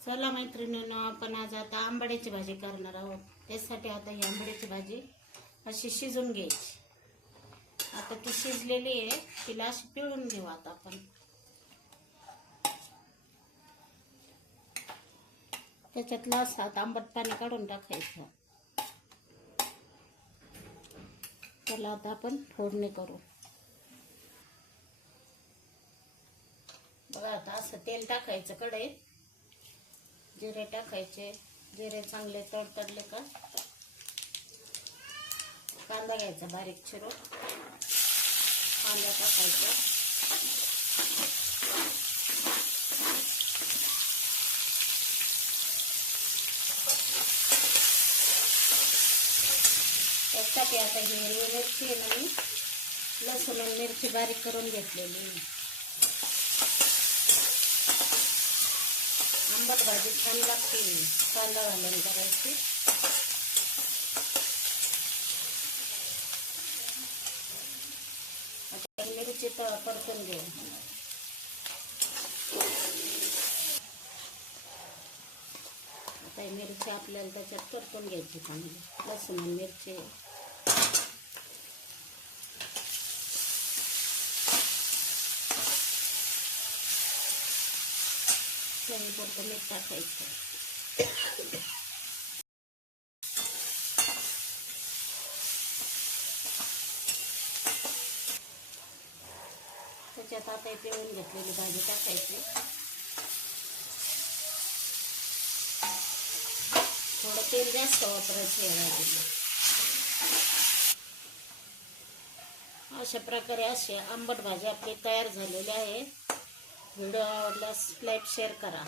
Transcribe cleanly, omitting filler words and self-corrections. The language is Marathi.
चला मैत्रिणींनो, आपण आज आता आंबाड्याची भाजी करणार आहोत. त्यासाठी आता ही आंबाड्याची भाजी अशी शिजून घ्यायची. आता ती शिजलेली आहे, तिला अशी पिळून घेऊ. आता आपण त्याच्यातलं असं आंबट पाणी काढून टाकायचं. त्याला आता आपण फोडणी करू. बघा, आता असं तेल टाकायचं कढईत, जिरे टाकायचे. जिरे चांगले तडतडले का कांदा घ्यायचा बारीक चिरून, कांदा टाकायचा. त्यासाठी आता हिरवी मिरची आणि लसूण आणि मिरची बारीक करून घेतलेली. आंबट भाजी छान लागते कांदा घालून करायची. आता मिरची परतून घेऊ. आता मिरची आपल्याला त्याच्यात परतून घ्यायची चांगली. लसूण आणि मिरची, चवीपुरतं मीठ टाकायचं. त्याच्यात आता पिळून घेतलेली भाजी टाकायची. थोडं तेल जास्त वापरायचं या भाजीला. अशा प्रकारे असे आंबट भाजी आपली तयार झालेली आहे. व्हिडिओ आवडल्यास लाईक शेअर करा.